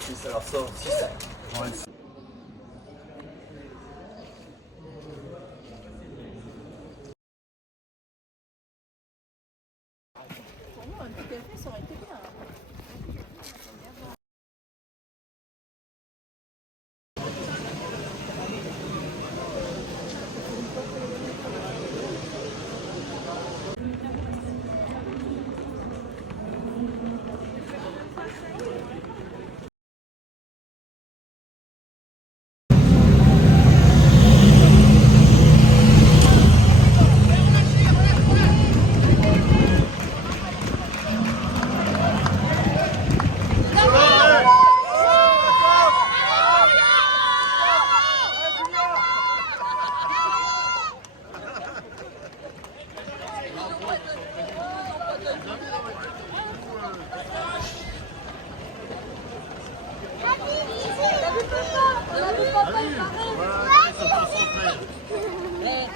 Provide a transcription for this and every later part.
Si ça leur sort, si ça. Pour moi, un petit café, ça aurait été bien.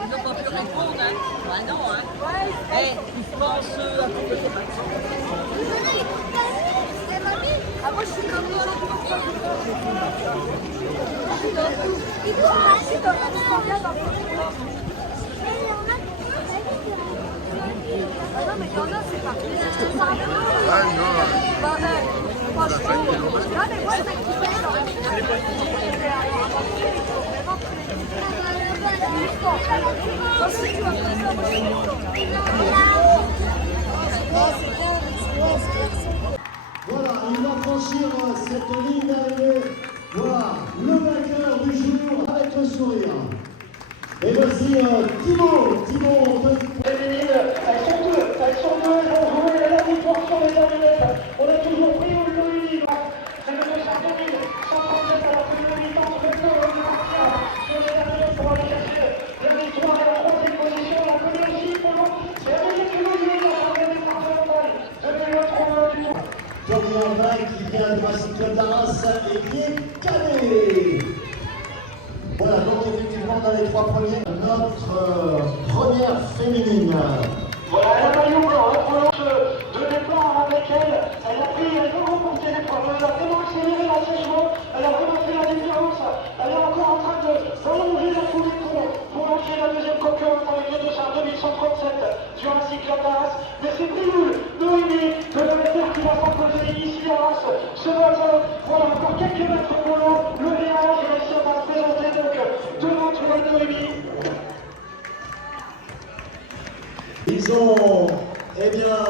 Ils n'ont pas pu répondre, hein. Bah non, hein. Ils pensent à complètement. Ah, moi je suis comme les gens qui font ça. Ah non, mais il y en a, c'est pas. Ah non. Bah, moi je suis. Ah, mais moi, c'est qui fait ça. Voilà, il va franchir cette ligne d'arrivée. Voilà, le vainqueur du jour avec le sourire. Et voici Thibaut, Féminines, elles sont deux, elles vont jouer la victoire sur les allumettes. On a toujours pris au Loïc. C'est le 200 000, 137 alors que le mi-temps se fait peur de partir sur les allumettes pour aller chercher la victoire à la troisième position. La connaît aussi pour l'an. C'est la deuxième qui va jouer dans la départementale. Je vais le trouver du tout. Dorian Bay qui vient du Racing Club d'Arras et qui est cadet. Voilà, donc effectivement dans les trois premiers, notre première féminine. Voilà, elle a maillot blanc, elle prolonge de départ avec elle. Elle a remporté l'épreuve, elle a vraiment accéléré l'assèchement, elle a vraiment fait la différence. Elle est encore en train d'allonger la foulée pour lancer la deuxième concurrence avec les 2137 sur un cycle à Arras. Mais c'est Brioul, Noémie, de la terre qui va s'imposer ici à Arras ce matin. Voilà, encore quelques mètres pour l'eau. Le virage réussi à se présenter donc devant toi, Noémie. Ils ont, eh bien,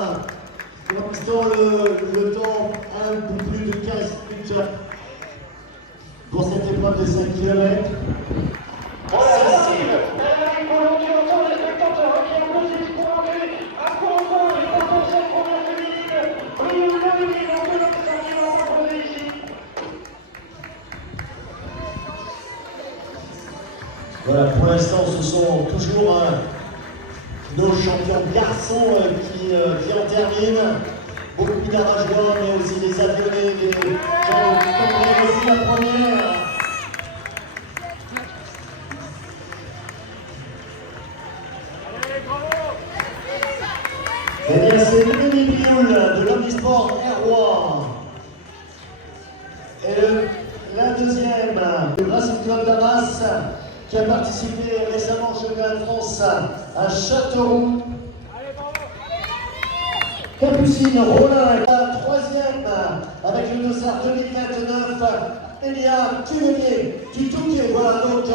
pour l'instant, le temps un peu plus de 15 minutes pour cette épreuve de 5 km. Voilà, elle arrive pour l'eau, tu entends les spectateurs qui applaudissent pour l'entrée. À quoi encore les 37 premières féminines. Brioul, Noémie, donc le 25 qui va s'imposer ici. Voilà, pour l'instant, ce sont toujours nos champions garçons qui en terminent. Beaucoup d'arracheurs, mais aussi des avionnés, des gens qui ont aussi la première. Eh bien, c'est Noémie Brioul de l'Omnisport Airroy. Et la deuxième, du Racing Club d'Arras, qui a participé récemment au championnat de France à Châteauroux. Capucine Rollin, la troisième, avec le dossard 2029, Elia Cuvelier du Touquet. Voilà donc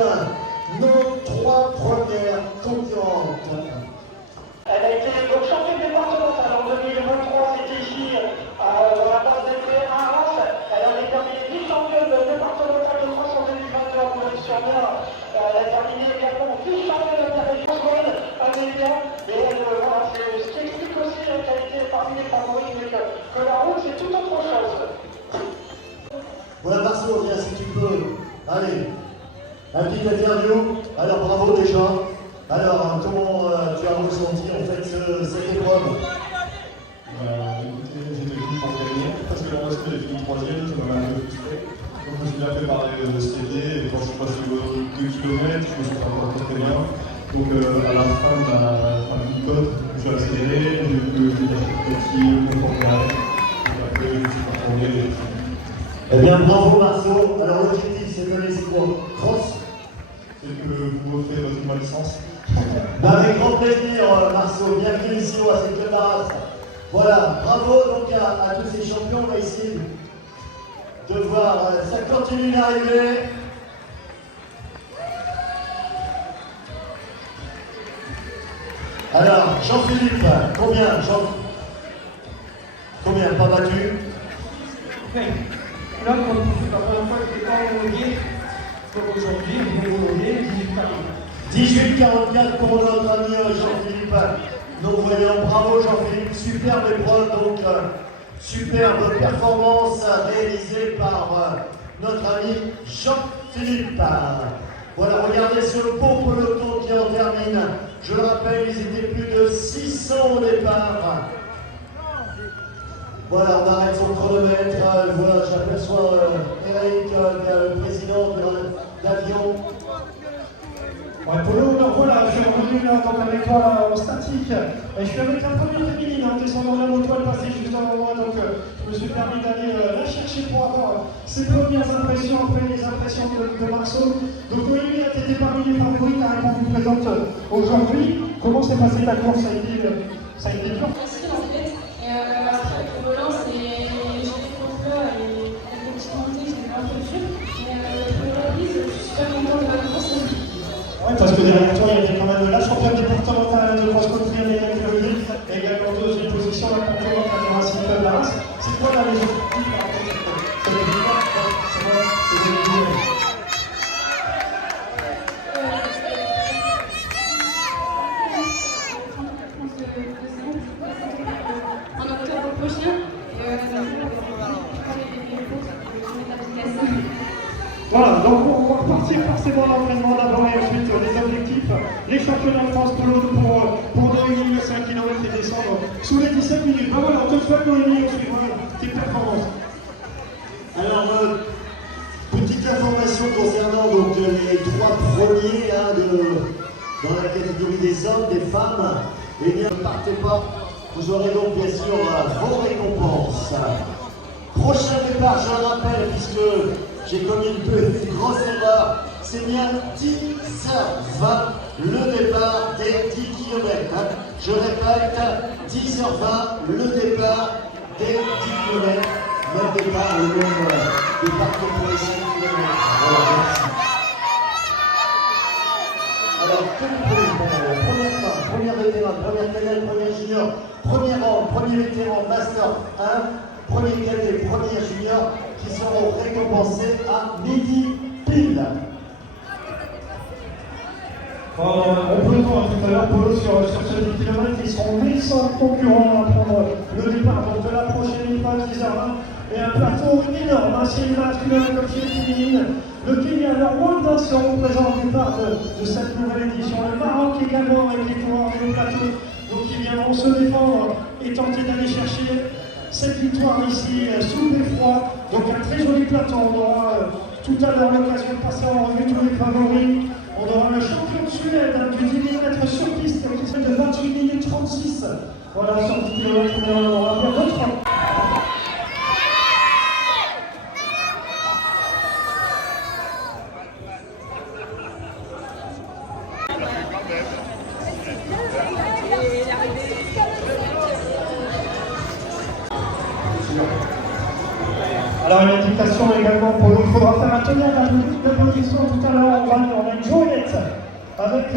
nos trois premières concurrentes. Elle a été donc championne départementale en 2023, c'était ici dans la base des Prés à Arras. Elle avait terminé vice-championne départementale de France en 2022 à Boulogne-sur-Mer. Elle a terminé également vice-championne de la région à Mélia. Et voilà, c'est ce qui explique aussi qu'elle a été parmi les favoris, mais que la route c'est tout autre chose. Voilà Marceau, viens si tu peux. Allez, un petit interview. Alors bravo déjà. Alors, comment tu as ressenti en fait cette épreuve? Donc à la fin de la picote, je suis accéléré, j'ai vu que j'ai acheté le confortable, et après je me suis conformé. Eh bien, bravo Marceau. Alors l'objectif cette année c'est quoi? Cross? C'est que vous refaites ma licence. Avec grand plaisir Marceau, bienvenue ici au AC Club d'Arras. Voilà, bravo donc à tous ces champions, on va essayer de voir, ça continue d'arriver. Alors, Jean-Philippe, combien pas battu? Là, quand la première fois que je n'ai pas homologué, donc aujourd'hui, je vais homologuer 18,44 pour notre ami Jean-Philippe. Donc voyons, bravo Jean-Philippe, superbe épreuve, donc superbe performance réalisée par notre ami Jean-Philippe. Voilà, regardez ce beau peloton qui en termine. Je le rappelle, ils étaient plus de 600 au départ. Voilà, on arrête son chronomètre. Voilà, j'aperçois Eric, le président d'avion. Ouais, Polo, donc voilà, je suis revenu là, donc avec toi là, en statique. Et je suis avec la première féminine, descendant de la moto, elle passait juste avant moi, donc je me suis permis d'aller la chercher pour avoir ses premières impressions, après les impressions de Marceau. Donc Noémie, tu étais parmi les favoris, tu as répondu présente aujourd'hui. Comment s'est passée ta course? Ça a été dur? Facile en fait. Et après, avec le volant, j'ai des contre-fleurs et avec les petites montées, j'étais un peu dur. Mais pour la piste, je suis super contente de la course. Oui, parce que derrière toi, il y avait quand même la championne départementale de cross-country Hélène Curie, également en deuxième position, la concurrente à Jurassic Club d'Arras. C'est quoi là les objectifs par rapport à cette victoire? C'est moi, c'est des vidéos. En octobre prochain, voilà, donc on va repartir forcément l'entraînement d'abord et ensuite les objectifs. Les championnats de France pour Noémie, le 5 km et descendre sous les 17 minutes. Ben voilà, on te souhaite Noémie, on suivra tes performances. Alors, petite information concernant donc, les trois premiers dans la catégorie des hommes, des femmes. Eh bien, ne partez pas, vous aurez donc bien sûr vos récompenses. Prochain départ, je le rappelle, puisque j'ai commis une grosse erreur, c'est bien 10h20 le départ des 10 km. Je répète, 10h20 le départ des 10 km. Même départ, le même départ que pour les 5 km. Voilà, merci. Alors, que nous prenons? Première femme, première vétéran, première canelle, première junior, premier rang, premier vétéran, master 1, premier cadet, premier junior, qui seront récompensés à midi pile. On peut le voir tout à l'heure, Polo, sur ce 10 km, ils seront 1100 concurrents à prendre le départ donc de la prochaine épreuve 10h20 et un plateau énorme, chez les masculins comme chez les féminines. Le Kenya, alors Rwanda seront présents au départ de cette nouvelle édition. Le Maroc également avec les coureurs et les plateaux, donc ils viendront se défendre et tenter d'aller chercher cette victoire ici sous l'effroi. Donc un très joli plateau, on aura tout à l'heure l'occasion de passer en revue tous les favoris. On aura le champion de Suède du 10 km sur piste qui fait de 28 minutes 36. Voilà, sur 10 km, on aura bien d'autres. Alors une indication également pour nous, il faudra faire un tonnerre d'applaudissements tout à l'heure. On a une journette avec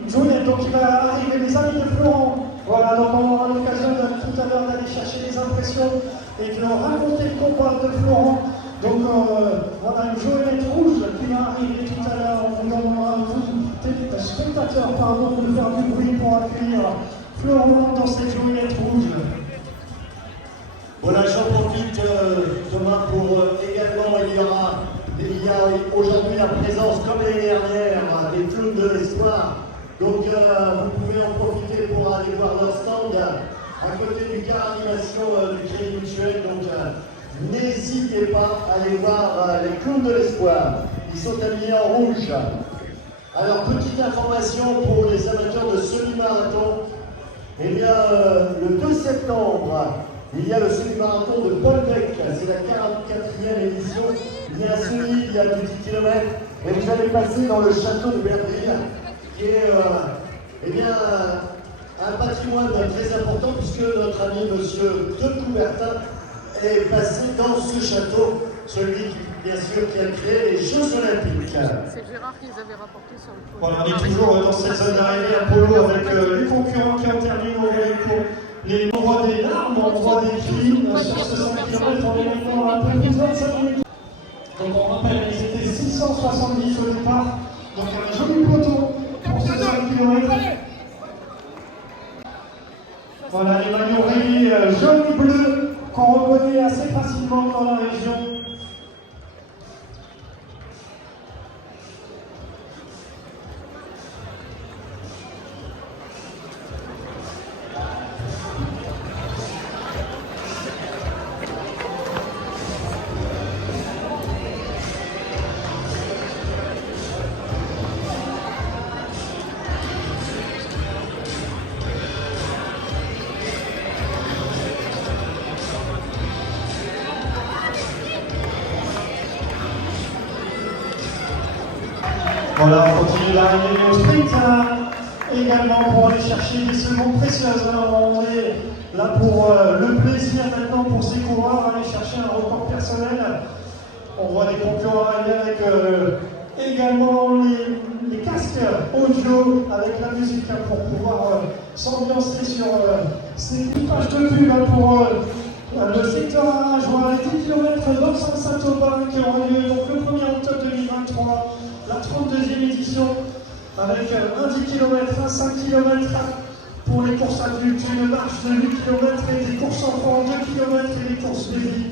une journette donc qui va arriver les amis de Florent. Voilà, donc on aura l'occasion tout à l'heure d'aller chercher les impressions et de raconter le combat de Florent. Donc voilà une journette rouge qui va arriver tout à l'heure. On vous demandera aux spectateurs de faire du bruit pour accueillir Florent dans cette journette rouge. Voilà, j'en profite Thomas pour également, il y a aujourd'hui la présence comme l'année dernière des clowns de l'espoir. Donc vous pouvez en profiter pour aller voir leur stand à côté du car animation du Crédit Mutuel. Donc n'hésitez pas à aller voir les clowns de l'espoir. Ils sont habillés en rouge. Alors, petite information pour les amateurs de semi-marathon. Eh bien, le 2 septembre, il y a le semi-marathon de Bolbec. C'est la 44e édition. Il y a un semi, il y a 10 km. Et vous allez passer dans le château de Berdille, qui est eh bien, un patrimoine très important, puisque notre ami monsieur De Coubertin est passé dans ce château, celui qui, bien sûr, qui a créé les Jeux Olympiques. C'est Gérard qui les avait rapportés sur le podium. Voilà, on est toujours dans cette zone d'arrivée à Polo avec les concurrents qui ont terminé au les on voit des larmes, on voit des cris sur ce 5 km, on est maintenant à peu près 25 minutes. Donc on rappelle, ils étaient 670 au départ, donc un joli peloton pour ce 5 km. Voilà, les maillots rayés jaune et bleu qu'on reconnaît assez facilement dans la région. Voilà, on continue l'arrivée au sprint également pour aller chercher des secondes précieuses. On est là pour le plaisir maintenant pour ces coureurs, aller chercher un record personnel. On voit des concurrents arriver avec également les casques audio avec la musique pour pouvoir s'ambiancer sur ces pages de pub pour le secteur Arajois, les 10 km d'Orsan-Saint-Aubin qui aura lieu donc le 1er octobre 2023. La 32e édition avec un 10 km, un 5 km pour les courses adultes, une marche de 8 km et des courses enfants 2 km et des courses baby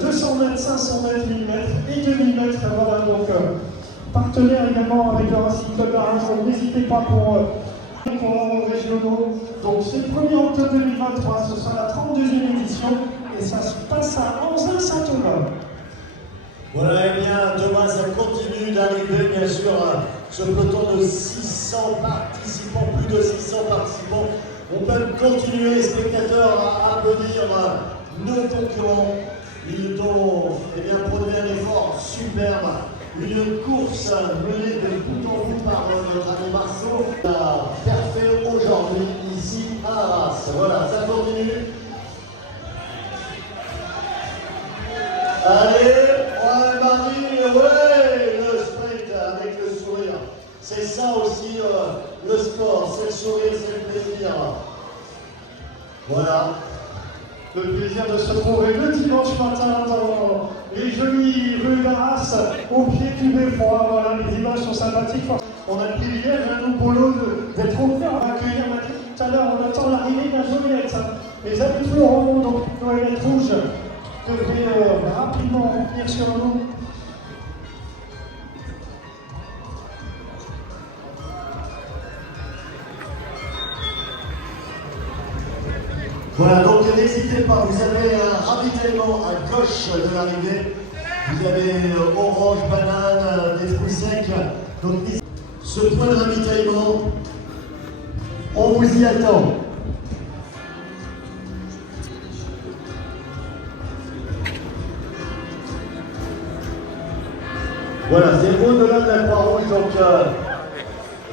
200 mètres, 500 mètres, 1000 mètres et 2000 mètres. Voilà donc partenaire également avec le Racing Club Aragon. N'hésitez pas pour les courants régionaux. Donc c'est le 1er octobre 2023, ce sera la 32e édition et ça se passe à Anzin-Saint-Aubin. Voilà, et bien Thomas, ça continue d'arriver, bien sûr, ce peloton de 600 participants, plus de 600 participants. On peut continuer, les spectateurs, à applaudir nos concurrents. Ils ont eh bien, produit un effort superbe, une course menée de bout en bout par notre ami Marceau. On a fait aujourd'hui ici à Arras. Voilà, ça continue. Allez, ouais Marie, ouais, le sprint avec le sourire. C'est ça aussi le sport, c'est le sourire, c'est le plaisir. Voilà. Le plaisir de se retrouver le dimanche matin dans les jolies rues d'Arras, au pied du beffroi. Voilà, les images sont sympathiques. On a le privilège, nous, Polo, d'être au cœur à accueillir tout à l'heure. On attend l'arrivée d'un Joliette. Les habits fleurons, donc Noël rouge, devraient rapidement revenir sur nous. Voilà, donc n'hésitez pas, vous avez un ravitaillement à gauche de l'arrivée. Vous avez orange, banane, des fruits secs. Donc ce point de ravitaillement, on vous y attend. Voilà, c'est au-delà de la Croix-Rouge, donc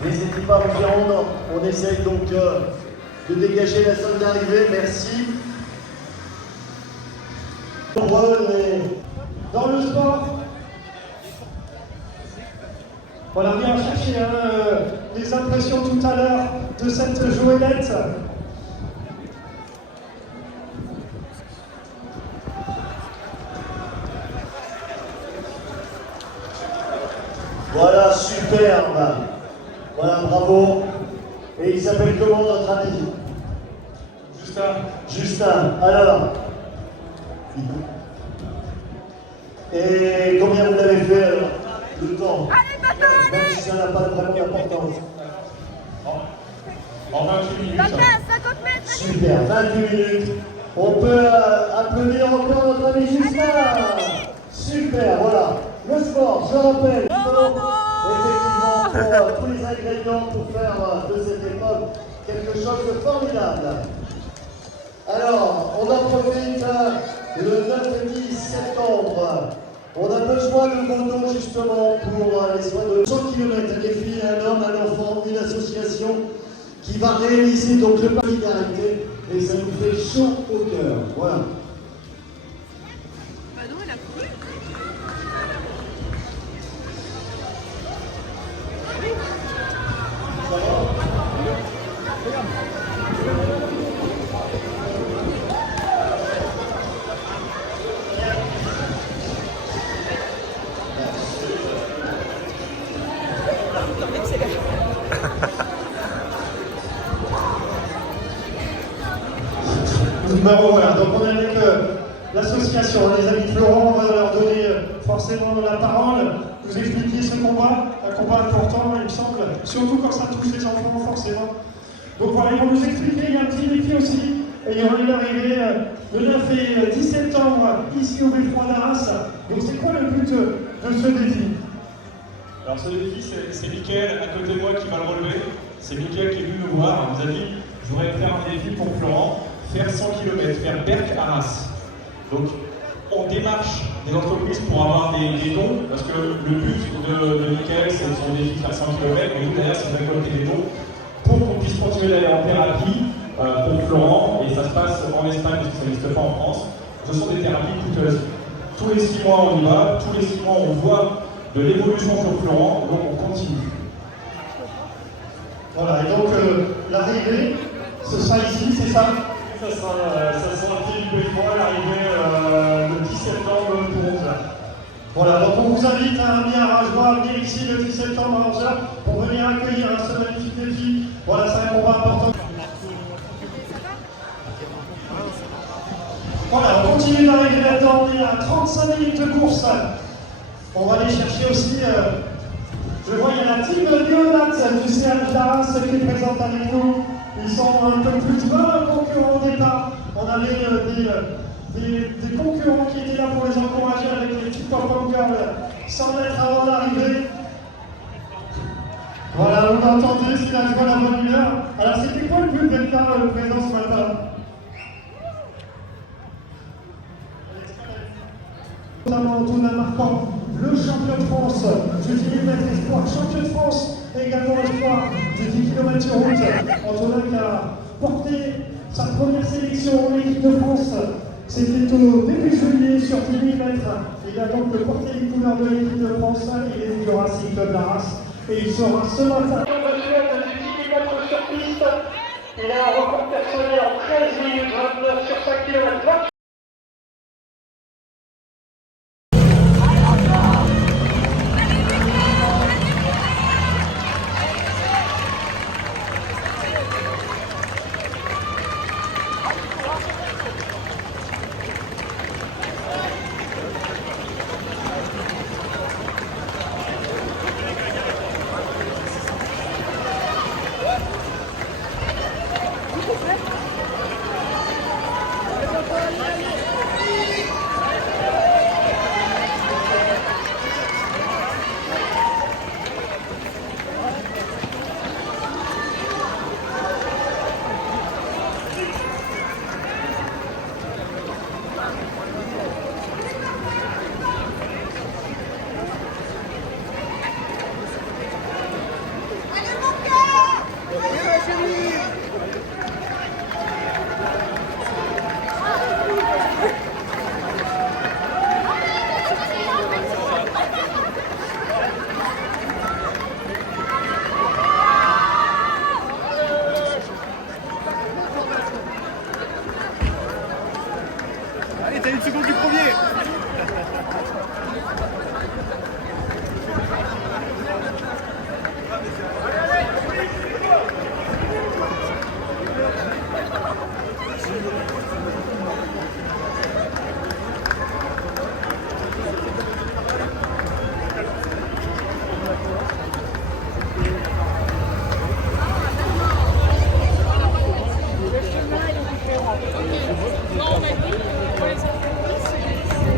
n'hésitez pas à vous y rendre. On essaye donc de dégager la zone d'arrivée, merci. Dans le sport, voilà, bien chercher les impressions tout à l'heure de cette Joëlette. Voilà, superbe. Voilà, bravo. Et il s'appelle comment notre ami? Justin. Alors. Et combien vous l'avez fait alors? Le temps? Même si ça n'a pas vraiment d'importance. En 28 minutes. 50 mètres. Super, 28 minutes. On peut applaudir encore notre ami Justin. Super, voilà. Le sport, je rappelle. effectivement pour tous les ingrédients pour faire de cette épreuve quelque chose de formidable. Alors, on en profite le 9 et 10 septembre. On a besoin de motos justement pour les soins de 100 km. Des filles, un homme, un enfant, une association qui va réaliser donc le solidarité et ça nous fait chaud au cœur. Voilà. Bah non, elle a couru. Voilà, donc on est avec l'association, les amis de Florent, on va leur donner forcément la parole, vous expliquer ce combat, un combat important, il me semble, surtout quand ça touche les enfants, forcément. Donc voilà, ils vont nous expliquer, il y a un petit défi aussi, et il y aura une arrivée le 9 et 10 septembre, ici au Beffroi d'Arras. Donc c'est quoi le but de ce défi? Alors ce défi, c'est Mickaël à côté de moi qui va le relever. C'est Mickaël qui est venu nous voir, il nous a dit, je voudrais faire un défi pour Florent. Faire 100 km, faire Berck-Arras. Donc, on démarche des entreprises pour avoir des dons, parce que le but de Mickaël, c'est son défi de faire 100 km, et nous, derrière, c'est de récolter des dons pour qu'on puisse continuer d'aller en thérapie pour Florent, et ça se passe en Espagne, parce que ça n'existe pas en France. Ce sont des thérapies coûteuses. Tous les 6 mois, on y va, tous les 6 mois, on voit de l'évolution sur Florent, donc on continue. Voilà, et donc l'arrivée, ce sera ici, c'est ça? Ça sera le pied du Beffroi, l'arrivée le 10 septembre pour 11h. Voilà, donc on vous invite à venir à Rageois, à venir ici le 10 septembre à 11h pour venir accueillir ce magnifique défi. Voilà, c'est un combat important. Voilà, on continue d'arriver là-dedans, on est à 35 minutes de course. On va aller chercher aussi, je vois il y a la team Léonat du CH d'Arras qui est présente avec nous. Ils sont un peu plus de 20 concurrents au départ. On avait des concurrents qui étaient là pour les encourager avec les petites pom-pom girls 100 mètres avant l'arrivée. Voilà, vous l'entendez, c'est la joie, la bonne humeur. Alors c'était quoi le but d'être là présent ce matin? Notamment Antonin marquant le champion de France du 10 000 mètres espoir, champion de France et également espoir du 10 km sur route. Antonin qui a porté sa première sélection en équipe de France. C'était au début juillet sur 10 000 mètres. Il a donc porté les couleurs de l'équipe de France. Il est du Racing Club d'Arras et il sera ce matin. De 10 km sur piste, il a un record personnel en 13 minutes 29 sur 5 km. Allez, t'as une seconde du premier. Non, on a dit pour les entreprises,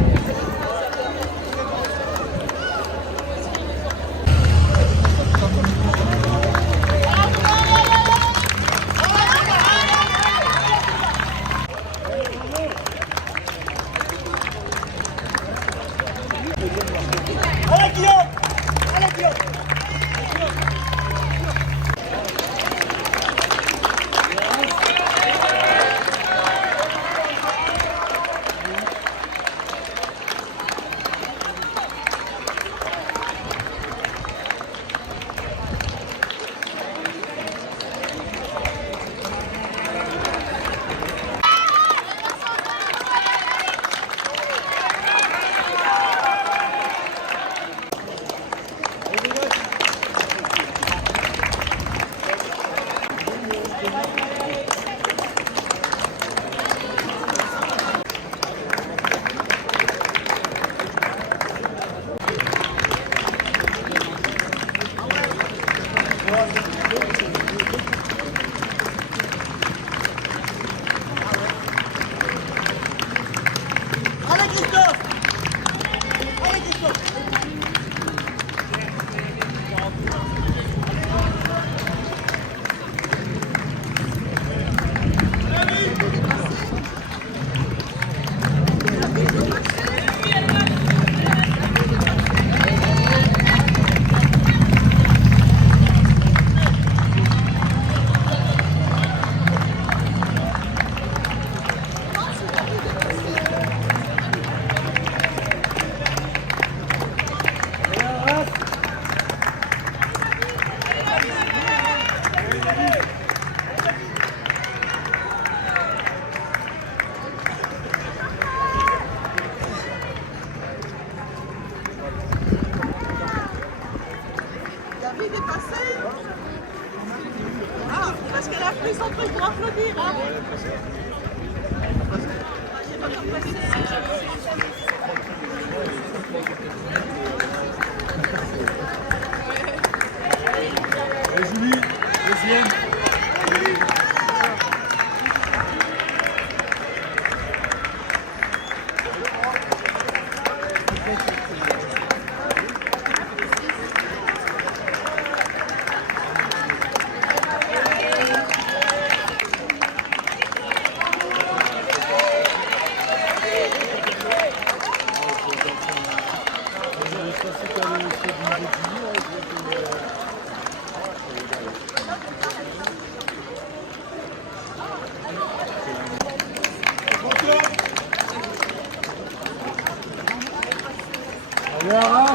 Allez, Arras.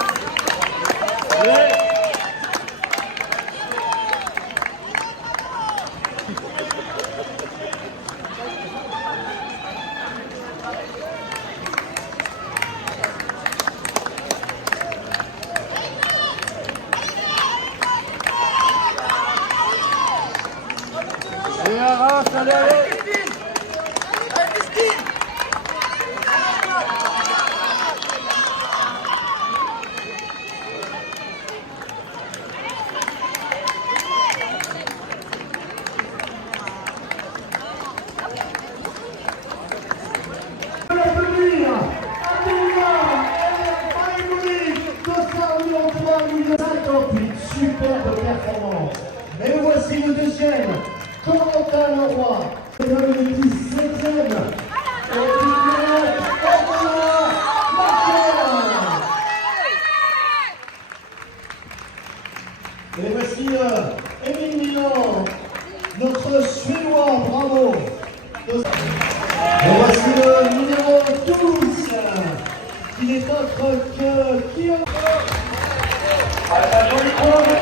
Allez. Allez, Arras, allez, allez. Superbe performance. Et voici le deuxième, Corentin Leroy. Et le 17e. Et voici Émile Milan, notre Suédois, bravo. Et voici le numéro 12, qui n'est autre que Guillaume. Un joli chrono de 100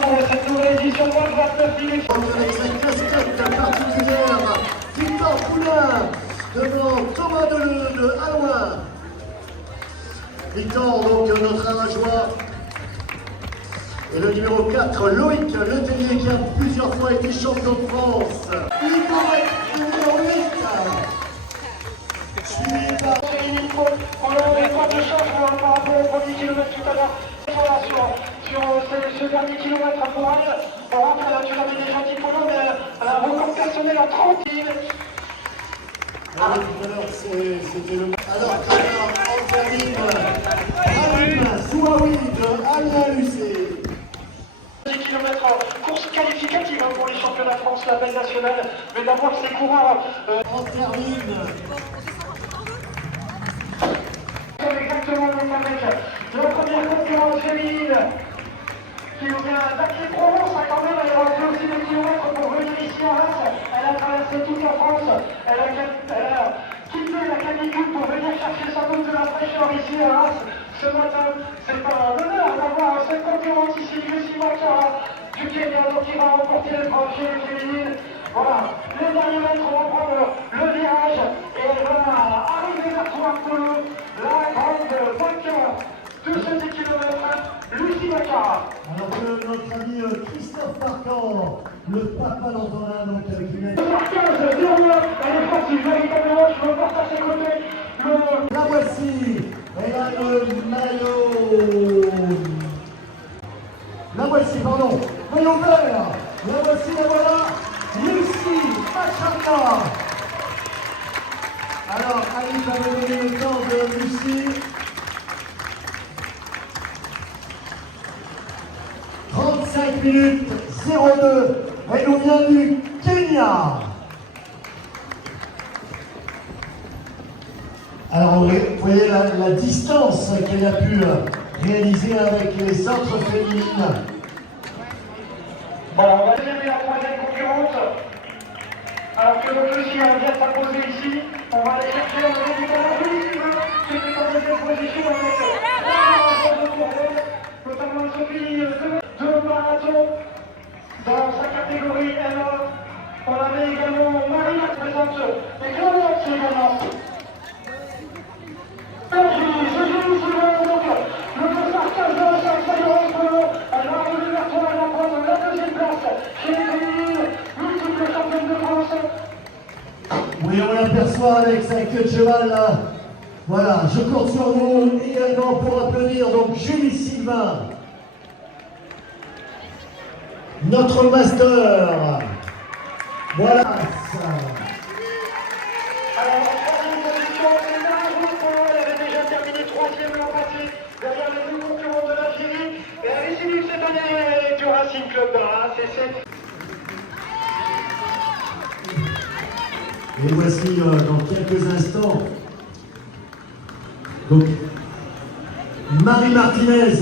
pour cette nouvelle édition, moins de 29 minutes. Avec sa casquette particulière, Victor Poulain devant Thomas de Alouin. Victor, donc notre arageois. Et le numéro 4, Loïc Letellier, qui a plusieurs fois été champion de France. Le numéro 8. Suivi par On a pas de changement par rapport au premier kilomètre tout à l'heure. Sur ce dernier kilomètre à Montréal, on rentre, tu l'avais déjà dit pour nous, mais un record personnel en 30 minutes. Ah, tout à l'heure, c'était le... Alors, on termine Halim Zouaoui de Amiens-Lucé. 10 km course qualificative pour les championnats de France, la belle nationale, mais d'avoir ces coureurs. On termine. Exactement le même avec la première concurrence féminine qui nous vient d'Aix-les-Provence, quand même, elle a fait aussi des kilomètres pour venir ici à Reims. Elle a traversé toute la France, elle a quitté la canicule pour venir chercher sans doute de la fraîcheur ici à Reims. Ce matin, c'est un honneur d'avoir cette concurrence ici, Lucie Makara du Kenya, donc qui va remporter l'épreuve chez les féminines. Voilà, les derniers mètres, on va prendre le virage et elle va arriver vers Touartolo, la grande vainqueur de ce 10 km, Lucie Makara. Alors que notre ami Christophe Marquand, le papa d'Antonin, donc qui met... 15, 0, elle est forte, véritablement, je me porte à ses côtés. La voici, elle a le maillot... La voici, pardon, maillot vert. La voici, la voilà, Lucie Makara. Alors, Alice va me donner le temps de Lucie. 35 minutes 02. Elle nous vient du Kenya. Alors, vous voyez la distance qu'elle a pu réaliser avec les autres féminines. Voilà, on va démarrer la troisième concurrente. Alors que le Lucie vient de s'imposer ici, on va aller chercher un médicament félicitaire qui est en deuxième position avec notamment Sophie de marathon dans sa catégorie M1. On avait également Marie qui présente les Glorieuses également. Elle va revenir vers toi, elle va prendre la deuxième place chez les féminines, multiple championne de France. Oui, on l'aperçoit avec sa queue de cheval là. Voilà, je compte sur vous également pour applaudir donc Julie Sylvain, notre master. Voilà. Alors, en troisième position, c'est Marie Rousseau. Elle avait déjà terminé troisième l'an passé, derrière les deux concurrents de l'Algérie. Et elle est signée cette année du Racing Club d'Arras. Et voici dans quelques instants donc Marie Martinez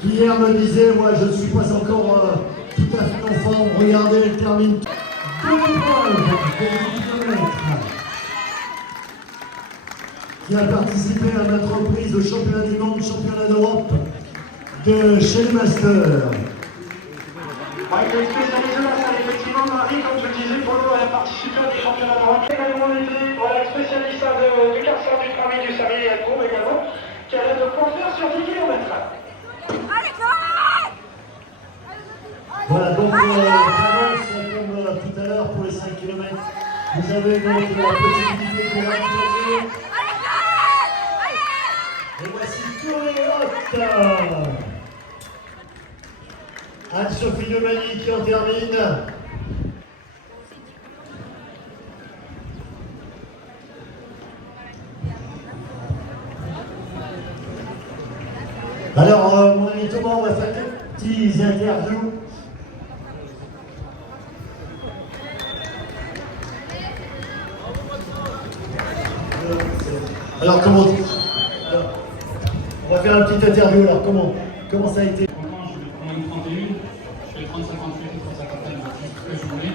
qui hier me disait moi je ne suis pas encore tout à fait en forme. Regardez, elle termine 2 épreuves de 10 km. qui a participé à maintes reprises au championnat du monde, championnat d'Europe de chez les Masters. Michael spécialisé dans ça, effectivement, Marie, comme je le disais, Polo a participé à des championnats d'Europe. Également été spécialiste du Carcer, du Tramé, du Sari et de Courbe également, qui a de quoi faire sur 10 km. Voilà, donc j'avance comme tout à l'heure pour les 5 km. Vous avez donc la possibilité de l'imposer. Et voici Coréote. Anne-Sophie Lemani qui en termine. Alors, mon ami Thomas, on va faire quelques petits interviews. Alors, comment on va faire une petite interview. Alors, comment ça a été? Franchement, je prends une 31, je fais 30-58, 30-51, juste ce que je voulais.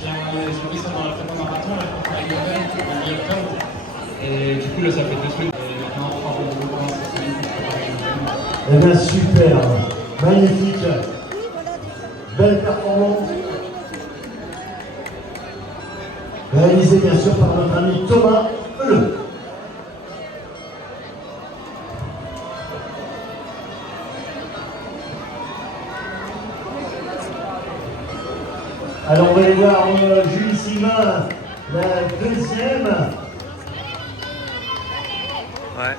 J'ai mis ça dans la prépa marathon, là, pour faire une mi-octobre. Et du coup, là, ça fait 2 semaines. Et maintenant, 3 jours de repos, cette semaine, pour préparer une. Eh bien, super, magnifique, belle performance. Réalisée bien sûr par notre ami Thomas Heleux. Alors on va aller voir Julie Sylvain, la deuxième. Ouais.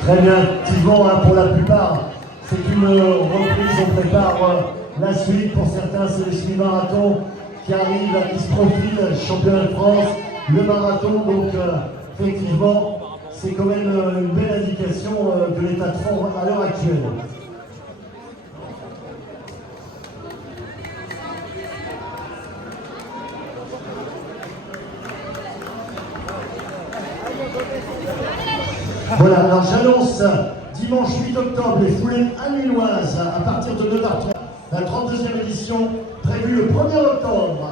Très bien, effectivement, pour la plupart, c'est une reprise, on prépare la suite. Pour certains, c'est le semi-marathon qui arrive, qui se profile, championnat de France, le marathon. Donc, effectivement, c'est quand même une belle indication de l'état de forme à l'heure actuelle. Voilà, alors j'annonce dimanche 8 octobre les foulées aménoises à partir de 9h30. La 32e édition prévue le 1er octobre.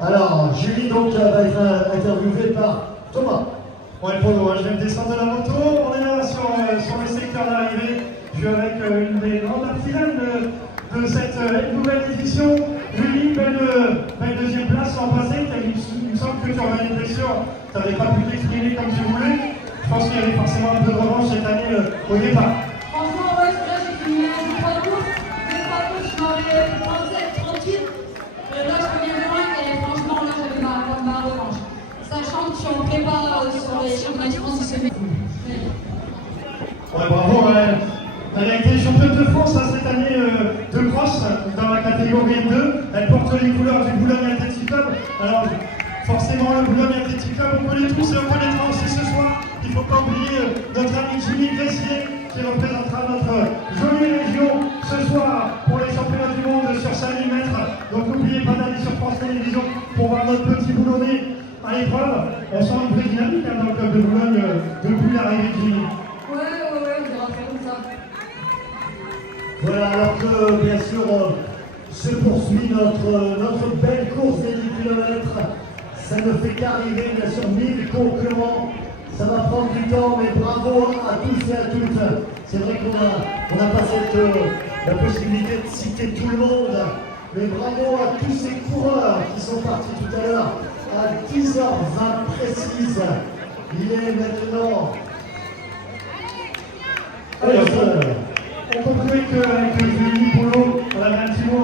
Alors, Julie donc va être interviewée par Thomas. Ouais, Polo, je vais me descendre de la moto. On est là sur le secteur d'arrivée. Je suis avec une des grandes artisanes de cette nouvelle édition. Julie, belle deuxième place l'an passé. Il me semble que tu avais une blessure. Tu n'avais pas pu t'exprimer comme tu voulais. Je pense qu'il y avait forcément un peu de revanche cette année au départ. Franchement, ouais, là j'ai fini les 3 tours. Les 3 tours, je m'avais pensé être tranquille. Là, je reviens de loin, mais franchement, là, j'avais ma revanche. Sachant que je suis en prépa sur les championnats de France, c'est Ouais, bravo. Elle a été championne de France cette année de cross dans la catégorie 2. Elle porte les couleurs du Boulogne Athletic Club. Alors, forcément, le Boulogne Athletic Club, on connaît tous et on connaîtra aussi ce soir. Il ne faut pas oublier notre ami Jimmy Gressier qui représentera notre jolie région ce soir pour les championnats du monde sur 5000 mètres. Donc n'oubliez pas d'aller sur France Télévisions pour voir notre petit Boulonnais à l'épreuve. On sent une vraie dynamique dans le club de Boulogne depuis l'arrivée de Jimmy. Ouais, on verra faire comme ça. Voilà, alors que bien sûr se poursuit notre belle course des 10 km. Ça ne fait qu'arriver, bien sûr, 1000 concurrents. Ça va prendre du temps, mais bravo à tous et à toutes. C'est vrai qu'on n'a pas la possibilité de citer tout le monde, mais bravo à tous ces coureurs qui sont partis tout à l'heure à 10h20 précise. Il est maintenant... Allez, on conclut avec Julie Polo. On avait un petit mot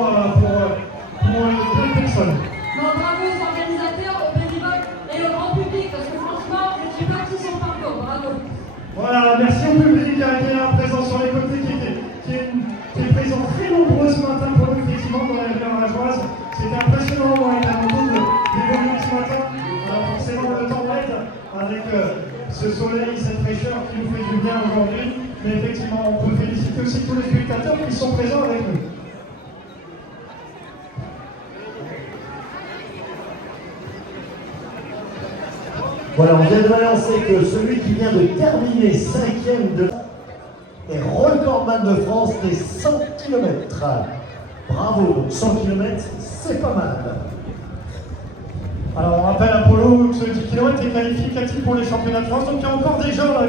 pour plein de personnes. Bon, bravo aux organisateurs, aux bénévoles et au grand public, parce que franchement, je ne suis pas qui son parcours. Bravo. Voilà, merci au public qui a été là, présent sur les côtés, qui est présent très nombreux ce matin pour nous, effectivement, dans la rivière Rageoise. C'était impressionnant avec la moto d'évoluer ce matin. Alors forcément, le temps aide avec ce soleil, cette fraîcheur qui nous fait du bien aujourd'hui. Mais effectivement, on peut féliciter aussi tous les spectateurs qui sont présents avec nous. Voilà, on vient de m'annoncer que celui qui vient de terminer 5e est recordman de France des 100 km. Bravo, donc 100 km, c'est pas mal. Alors on rappelle à Polo que ce 10 km est qualificatif pour les championnats de France, donc il y a encore des gens là,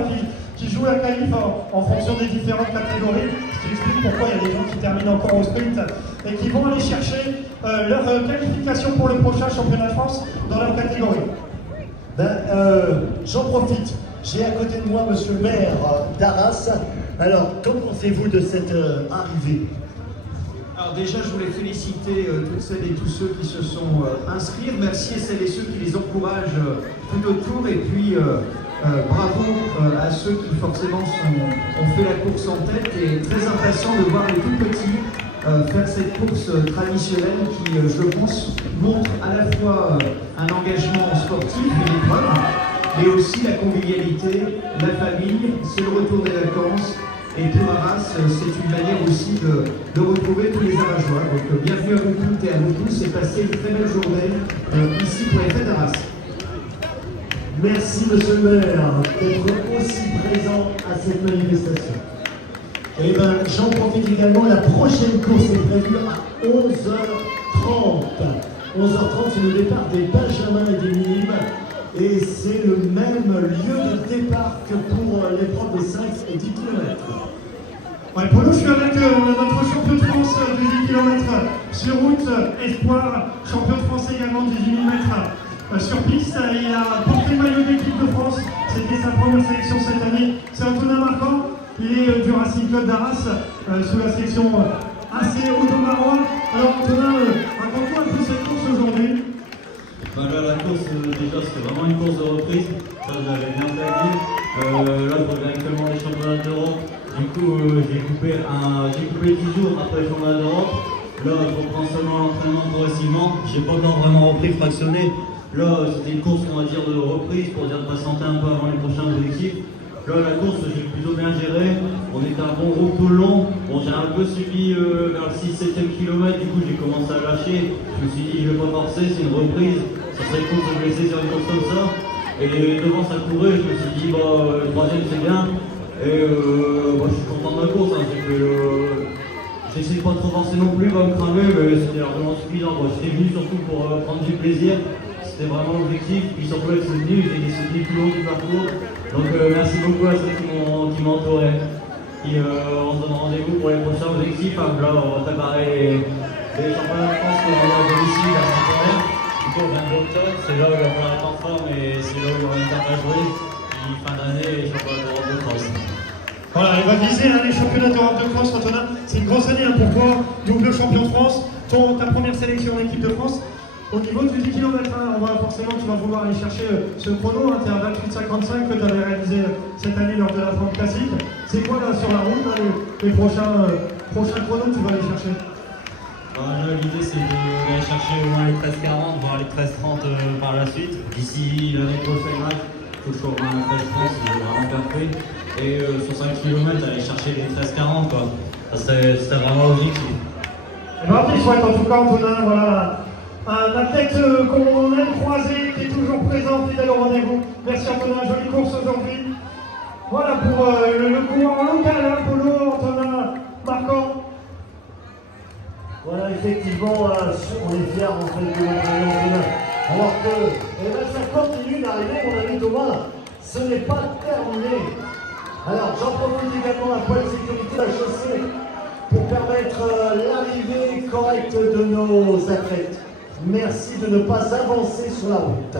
qui jouent la qualif en fonction des différentes catégories, ce qui explique pourquoi il y a des gens qui terminent encore au sprint et qui vont aller chercher leur qualification pour le prochain championnat de France dans leur catégorie. J'en profite, j'ai à côté de moi monsieur le maire d'Arras. Alors, qu'en pensez-vous de cette arrivée? Alors déjà, je voulais féliciter toutes celles et tous ceux qui se sont inscrits, remercier celles et ceux qui les encouragent tout autour, et puis bravo à ceux qui forcément ont fait la course en tête, et très impatient de voir les tout petits faire cette course traditionnelle qui, je pense, montre à la fois un engagement sportif, une épreuve, mais aussi la convivialité, la famille, c'est le retour des vacances. Et pour Arras, c'est une manière aussi de retrouver tous les Arageois. Donc bienvenue à vous toutes et à vous tous, et passez une très belle journée ici pour les fêtes d'Arras. Merci monsieur le maire d'être aussi présent à cette manifestation. Et bien j'en profite également, la prochaine course est prévue à 11h30. 11h30, c'est le départ des Benjamins et des Minimes. Et c'est le même lieu de départ que pour l'épreuve des 5 et 10 km. Ouais, Polo, je suis avec notre champion de France de 10 km sur route, Espoir, champion de France également de 18 m sur piste. Il a porté le maillot d'équipe de France, c'était sa première sélection cette année. C'est Antonin Marquand, il est du Racing Club d'Arras, sous la section AC Auto-Marois. Alors Antonin, raconte-nous un peu cette course aujourd'hui. Là, la course, déjà, c'est vraiment une course de reprise. Ça, j'avais bien fait. Là, je reviens actuellement les championnats d'Europe. Du coup, j'ai coupé 10 jours après les championnats d'Europe. Là, je reprends seulement l'entraînement progressivement. Je n'ai pas encore vraiment repris fractionné. Là, c'était une course, on va dire, de reprise pour dire de patienter un peu avant les prochains objectifs. Là, la course, j'ai plutôt bien géré. On était un bon groupe tout le long. Bon, j'ai un peu subi vers le 6-7e kilomètre. Du coup, j'ai commencé à lâcher. Je me suis dit, je ne vais pas forcer, c'est une reprise. Ça serait cool de se blesser sur une course comme ça. Et devant, ça courait. Je me suis dit, le 3e, c'est bien. Et je suis content de la course. Hein. J'essaie pas trop forcer non plus, pas me cramer, mais c'était largement suffisant. J'étais venu surtout pour prendre du plaisir. C'était vraiment l'objectif. Puis surtout être soutenu, j'ai été soutenu tout le long du parcours. Donc merci beaucoup à ceux qui m'ont entouré. On se donne rendez-vous pour les prochains objectifs. Là, on va préparer les championnats de France qui vont à domicile à Saint-Omer. Du coup, au 22 octobre, c'est là où il va falloir être en forme et c'est là où il y aura une carte à jouer. Puis fin d'année, les championnats d'Europe de cross. Voilà, il va viser les championnats d'Europe de France, Antonin. C'est une grosse année pour toi, double champion de France, ta première sélection en équipe de France. Au niveau du 10 km, forcément tu vas vouloir aller chercher ce chrono, tu es à 28,55 que tu avais réalisé cette année lors de la France classique. C'est quoi là sur la route, là, les prochains chronos que tu vas aller chercher? L'idée c'est d'aller chercher au moins les 13,40, voire les 13,30 par la suite. D'ici l'année prochaine, il faut que je sois au moins à 13,30 si j'ai vraiment parfait. Et sur 5 km, aller chercher les 13,40 quoi. C'était vraiment l'objectif. Et bien, je souhaite en tout cas, Antonin, voilà. Un athlète qu'on aime croiser, qui est toujours présent, fidèle au rendez-vous. Merci Antonin, jolie course aujourd'hui. Voilà pour le courant local, Polo, Antonin Marquand. Voilà, effectivement, on est fiers en fait de l'entraînement Antonin. Alors que ça continue d'arriver, mon ami Thomas, ce n'est pas terminé. Alors j'en profite également la poêle de sécurité de la chaussée pour permettre l'arrivée correcte de nos athlètes. Merci de ne pas avancer sur la route.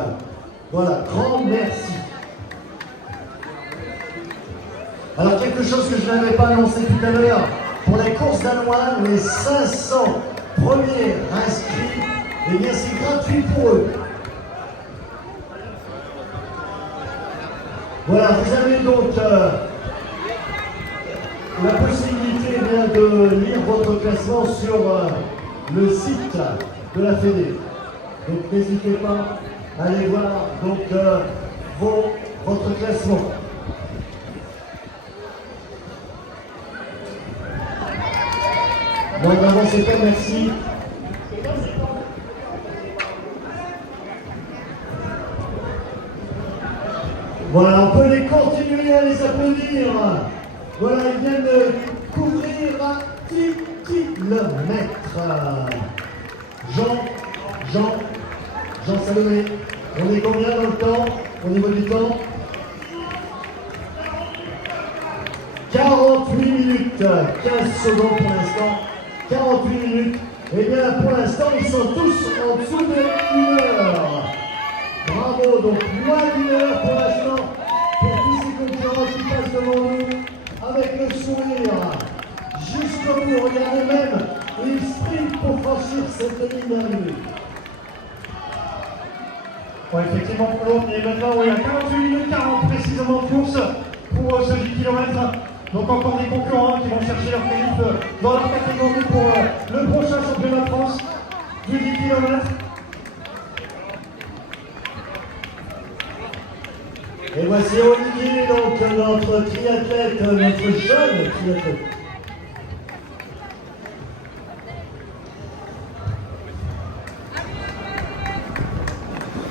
Voilà, grand merci. Alors quelque chose que je n'avais pas annoncé tout à l'heure, pour les courses d'Anoine, les 500 premiers inscrits, eh bien c'est gratuit pour eux. Voilà, vous avez donc la possibilité de lire votre classement sur le site de la Fédé. Donc n'hésitez pas à aller voir donc, votre classement. Non, n'avancez pas, merci. Voilà, on peut les continuer à les applaudir. Voilà, ils viennent de couvrir 10 kilomètres. Jean Salomé, on est combien dans le temps, au niveau du temps? 48 minutes, 15 secondes pour l'instant, 48 minutes. Et bien pour l'instant, ils sont tous en dessous de 1 heure. Bravo, donc moins d'1 heure pour l'instant, pour tous ces concurrents qui passent devant nous, avec le sourire, jusqu'au bout. Regardez même, ils sprintent pour franchir cette ligne d'arrivée. Ouais, effectivement, on est maintenant oui, à 48 minutes 40 précisément de course pour ce 10 km. Donc encore des concurrents qui vont chercher leur qualif dans leur catégorie pour le prochain championnat de France du 10 km. Et voici Olivier, donc notre triathlète, notre jeune triathlète.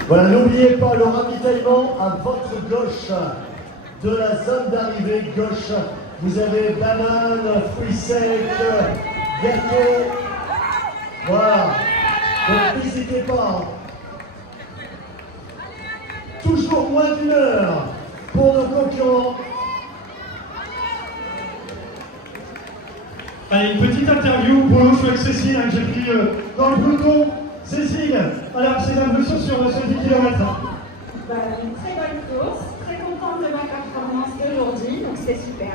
Voilà, n'oubliez pas le ravitaillement à votre gauche de la zone d'arrivée gauche. Vous avez bananes, fruits secs, gâteaux. Voilà. Donc n'hésitez pas. Toujours moins d'1 heure pour nos concurrents. Allez, une petite interview pour nous, je suis avec Cécile, que j'ai pris dans le peloton. Cécile, alors c'est l'impression sur ce 10 km. Une très bonne course, très contente de ma performance d'aujourd'hui, donc c'est super.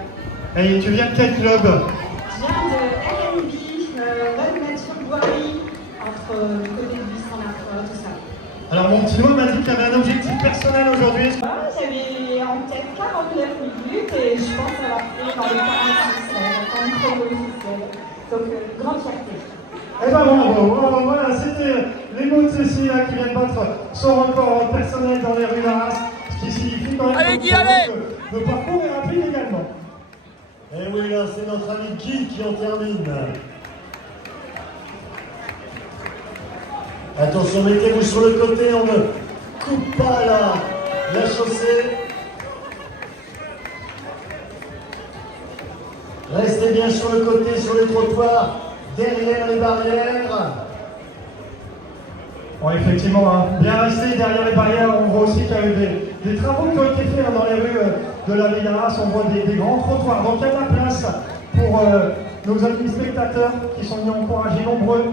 Et tu viens de quel club? Je viens de RNB, Bonne Nature Boirie, entre le côté de Buisson-la-Forêt, tout ça. Alors mon petit doigt m'a dit qu'il y avait un objectif personnel aujourd'hui. J'avais en tête 49 minutes et je pense avoir fait dans les 46, dans une chrono officielle. Donc grande fierté. Eh ben bravo, voilà, c'était les mots de Cécile qui viennent battre son record personnel dans les rues d'Arras, ce qui signifie quand même que le parcours est rapide également. Et oui, là c'est notre ami Guy qui en termine. Attention, mettez-vous sur le côté, on ne coupe pas la chaussée. Restez bien sur le côté, sur les trottoirs, derrière les barrières. Bon, effectivement, hein, bien rester derrière les barrières. On voit aussi qu'il y a eu des travaux qui ont été faits dans les rues de la ville d'Arras. On voit des grands trottoirs. Donc il y a de la place pour nos amis spectateurs qui sont venus encourager nombreux.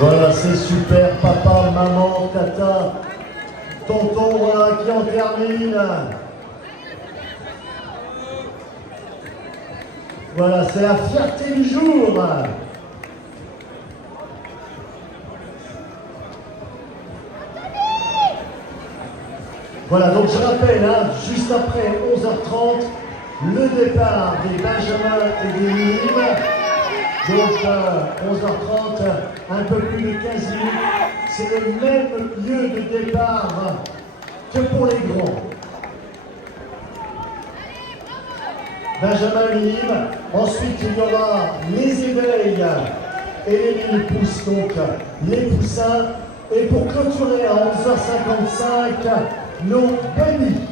Voilà, c'est super, papa, maman, tata, tonton, voilà, qui en termine. Voilà, c'est la fierté du jour. Voilà, donc je rappelle, hein, juste après 11h30, le départ des Benjamins et des Minimes. Donc 11h30, un peu plus de 15 minutes, c'est le même lieu de départ que pour les grands. Benjamin Minime, ensuite il y aura les éveils et les mini-pousses, donc les poussins. Et pour clôturer à 11h55, nos bunnies.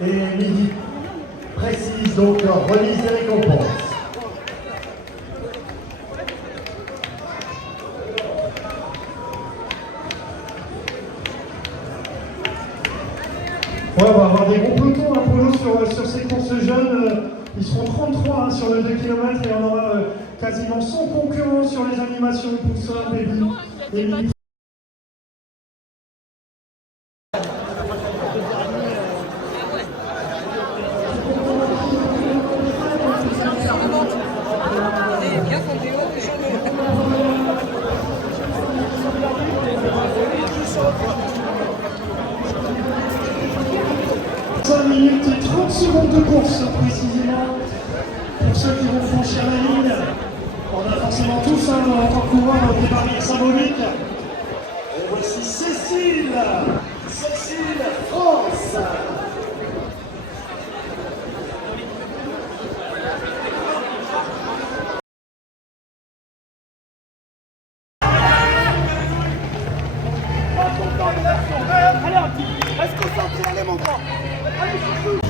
Et midi précise, donc remise des récompenses. Ouais, on va avoir des gros pelotons hein, pour nous sur ces courses jeunes. Ils seront 33 hein, sur le 2 km et on aura quasiment 100 concurrents sur les animations poussins, baby et mini. Minutes et 30 secondes de course précisément pour ceux qui vont franchir la ligne. On a forcément tous encore courant des barrières symboliques. Et voici Cécile, France. Allez, reste concentré, allez mon grand. Allez, chouchou.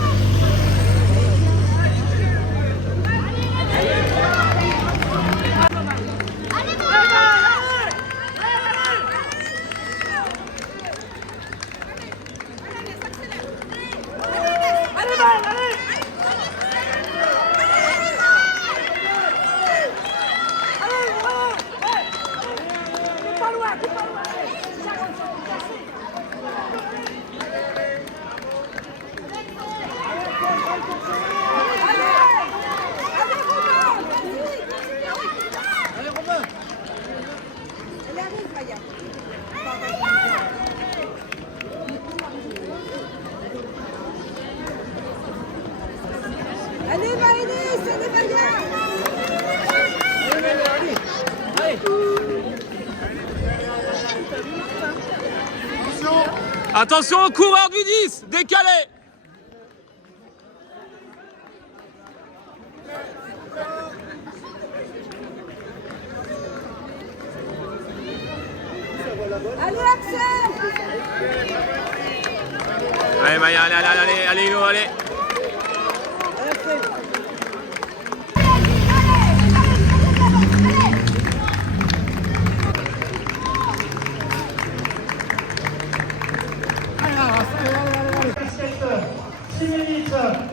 Allez, Maëlys, allez, Maya. Attention au coureur du 10, décalé. Allez, Axel. Allez Maya, allez Ilo, allez.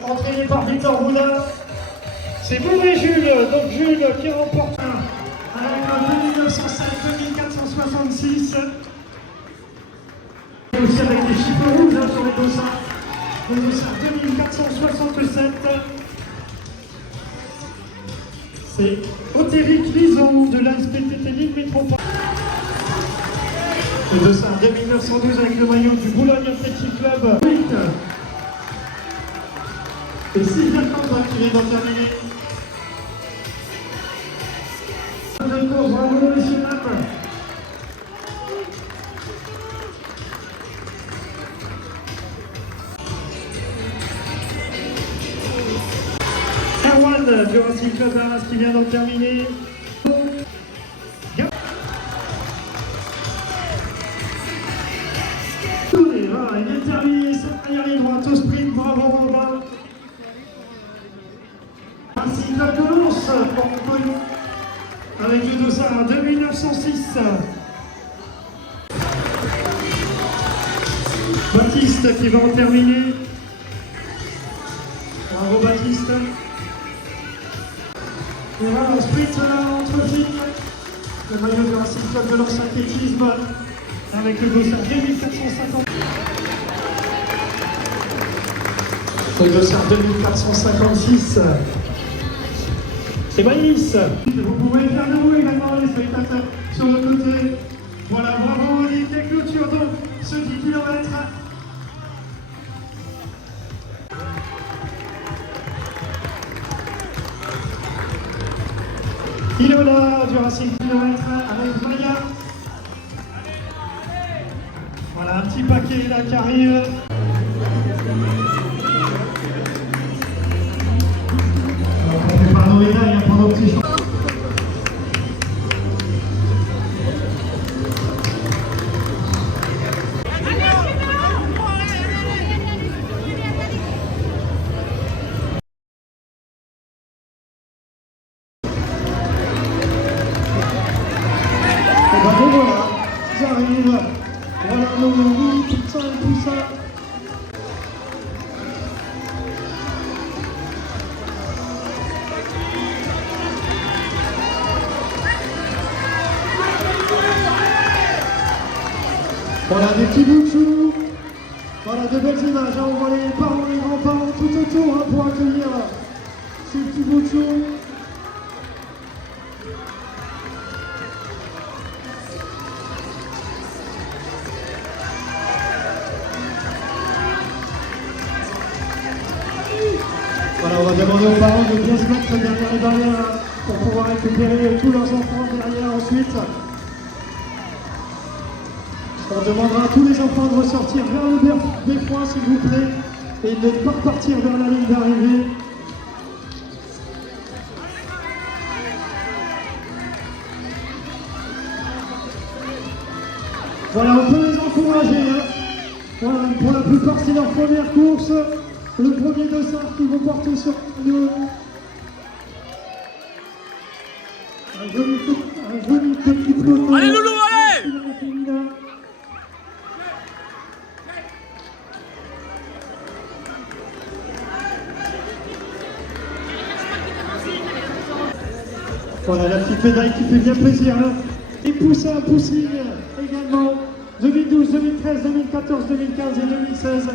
Entraîné par Victor Moulin. C'est Bourré Jules, donc Jules qui remporte avec un 2905 2466. Et aussi avec des chiffres rouges sur les dossards. Le dossard 2467. C'est Otéric Lison de l'ASPTT Ligue Métropole. Le dossard 2912 avec le maillot du Boulogne Athletic Club. 8. Et 6 Bertrand qui vient d'en terminer. Bravo, messieurs, dames. Erwan du Racing Club d'Arras qui vient d'en terminer. Voilà, il vient de terminer cette dernière ligne droite au sprint. Bravo, Robin. Racing Club de Lens, avec le dossard 2906. Baptiste qui va en terminer. Bravo Baptiste. Et voilà, on sprint entre filles. Le maillot du Racing Club de Lens Athlétisme avec le dossard 2450. Le dossard 2456. C'est Maïs. Vous pouvez faire de vous également les spectateurs sur le côté. Voilà, bravo Olivier qui clôture donc ce 10 km. Ilola du Racing km avec Maya. Voilà un petit paquet là qui arrive. Pardon les gars, il y a pendant petit choix. Et ben voilà, ça arrive. Voilà nos tout ça et tout ça. Voilà des petits bouts de chou. Voilà de belles images. On voit les parents, les grands-parents tout autour pour accueillir ces petits bouts de chou. Voilà, on va demander aux parents de bien se mettre derrière les barrières pour pouvoir récupérer tous leurs enfants derrière ensuite. On demandera à tous les enfants de ressortir vers le beffroi, s'il vous plaît, et de ne pas repartir vers la ligne d'arrivée. Voilà, on peut les encourager. Hein. Voilà, pour la plupart, c'est leur première course. Le premier dossard qu'ils vont porter sur nous. Un joli petit peloton. Allez, Loulou, allez! Voilà, la petite médaille qui fait bien plaisir. Hein. Et Poussin, Poussine également. 2012, 2013, 2014, 2015 et 2016.